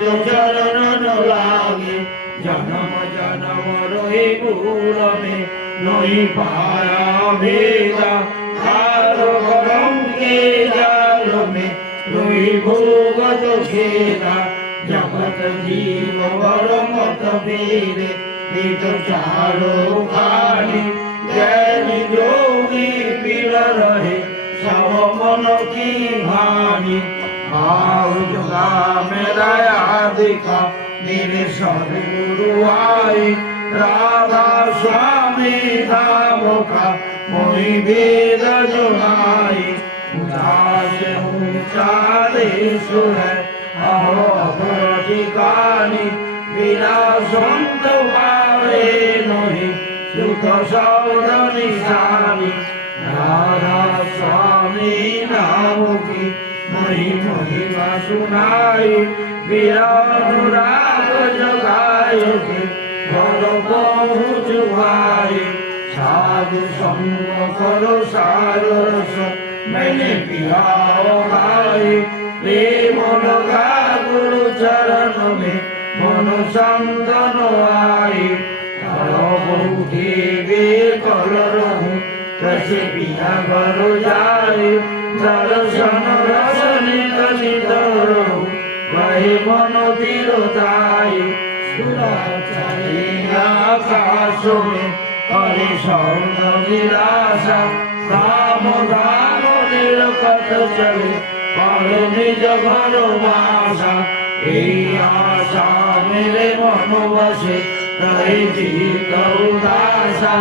तो चरण न लागे जन्म जन्म रोहि भूल में नहीं पाया भेदा हारो गरम के जाल में रोहि भोगत खेदा जगत जीव बर मत फेरे नित चारो खाली ज्ञानी जोगी पीर रहे सब मन की हानि आओ जुगा मेरा देखा मेरे सदगुरु आए राधा स्वामी धाम का मोहि वेद जुनाई उदास ऊंचा देश है अहो अपर ठिकानी बिना संत पावे नहीं सुख सौद निशानी राधा स्वामी नाम की महिमा सुनाई विरानुराग जगाए घर पहुँच भाई साधु संग करो सारस मैंने पिया भाई प्रेम लगा गुरु चरण में मन संतन आई कर रहूं कैसे पिया घर जाए दर्शन रस नित रहूं वही मन तीरताई आकाश में हरि सौंद निराशा राम धाम निरकट चले पर निज घर वासा यही आशा मेरे मन बसे रही जीत उदासा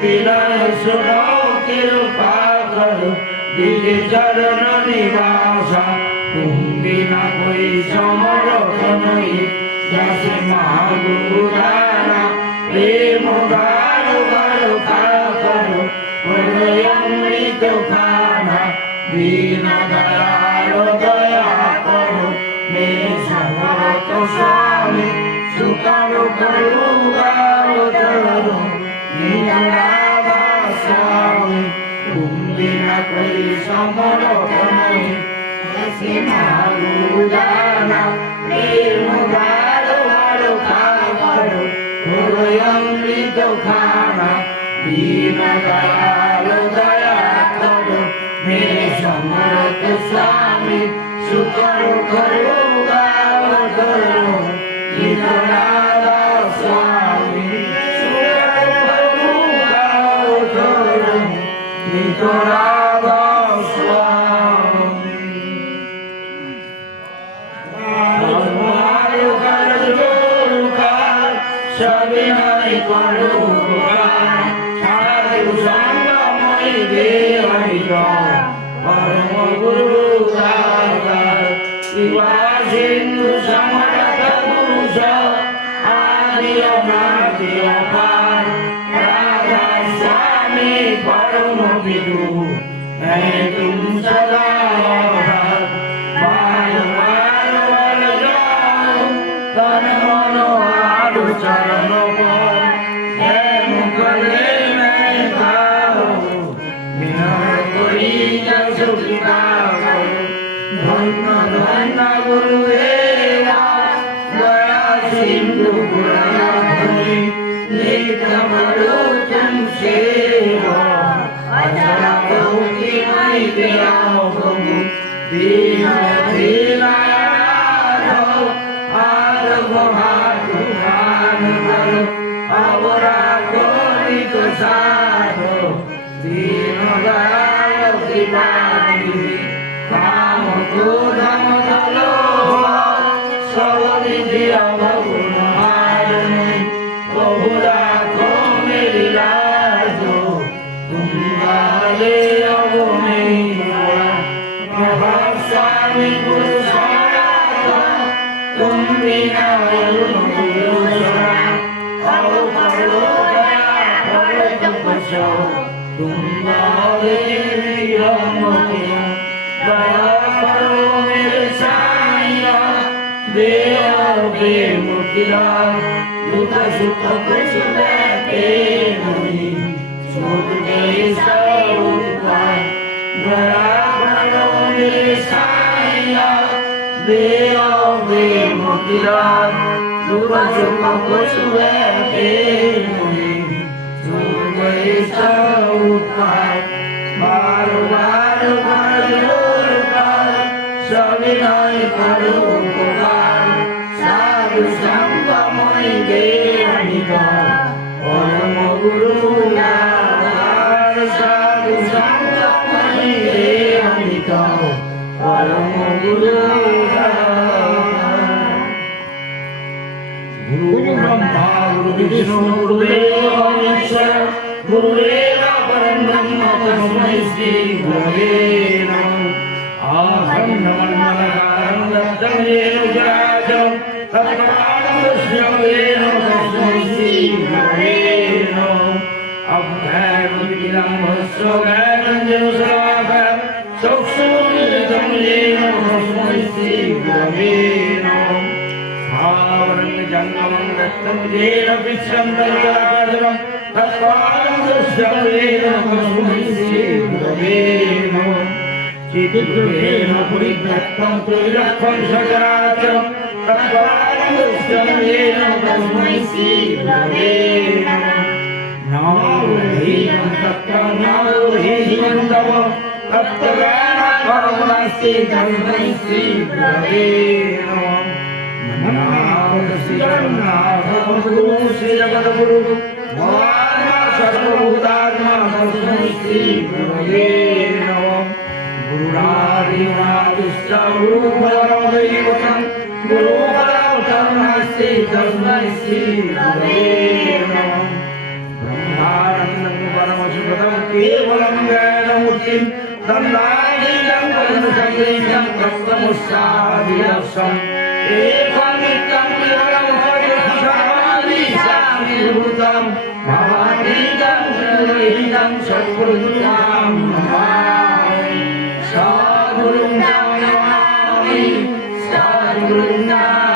विनय सुनो कृपा करो दिव्य चरण निवासा तुम बिना कोई समर्थ नहीं जैसे महागुरुदारा प्रेम गारो गारो करो अमृत खाना बिना दयालो दया करो मेरे समर्थ स्वामी सुकारो करो गारो करो राधा स्वामी तुम बिना कोई समर्थ नहीं जैसे महागुरुदारा प्रेम गारो गारो करो अमृत खाना बिना दयालो दया करो मेरे समर्थ स्वामी सुकरो करो गारो करो राधा स्वामी सुकरो गारो करो राधा स्वामी सविनय करो साधु संगमय दे परम गुरु शिवा सिंधु समर्थ पुरुष आदि अनादि अपार राधा स्वामी परम विदु मैं तुम सदा बाल बाल बाल जाओ तन मन चरण पर मुखले मैं खाओ बिना कोई जस धन्य धन्य गुरुदेवा दया सिंधु गुरुधनी नितमलोचन सेवा अचरा बहुति मई विराम दीन दीनायाधव आरभ अपराधिक साधो दीन दयाल कृपानिधि काम क्रोध मद लोभ सब विधि अवगुण हारने प्रभु राखो मेरी लाजो तुम गाले अब मेरा स्वामी गुरु समर्थ तुम बिना तुम दया करो मेरे साईया देओगे मुक्तिया दुख सुख कुछ देते नहीं छोड़ गए सब उपाय दया करो मेरे साईया देओगे मुक्तिया Mukilan, Duka Suka Kuswe Kini, Sumai Sautai, Baru-baru Majurkan, Sabinai Parukukan, Sadu Sangka Moige Anita, Orang Guru Nagar, Sadu Sangka Moige Anita, Orang Guru Guru Brahma, Guru Vishnu, Guru Deva Ishvara, Guru Deva Parabrahma, Tasmai Shri Gurave Namah. Aham Namanakaram Dattam Yena Jajam, Tatparam Dashyam Yena Tasmai Shri Gurave Namah. Abhyayam Vikilam Bhasya Gyanam Janusarabhayam, Chakshurudam Yena Tasmai Shri Gurave Namah. Bhavarang Janmam Rattam Jena Vichram Tarikajaram, Tatparam Dashyam Yena Tasmai Shri Gurave Namah. Chitturvena Puridhattam Trilakham Sakaracharam, Tatparam Dashyam Yena Tasmai Shri Gurave Namah. Namo Tattam Namo Himantavam, Tattavana Paramasti Tasmai Shri Gurave Namah. Namo Guru Sri Jagadguru, Bhavana Sarvabhutarma Tasmai Shri Gurave Namah. Guru Rari Madhusya Guru Bharavaivatam, Guru Bharavatam Nasti Tasmai Shri Gurave Namah. Brahmanandam Paramasubhatam Kevalam Jnanamurtim, Dandadidam Paramasambhidam Prastamusadhyasam, Ekam Nityam Kevalam Pariyashamadi Sakshibhutam, Bhavadidam Sarvahidam Sarvadhutam Namami. Sadgurunam Namami, Sadgurunam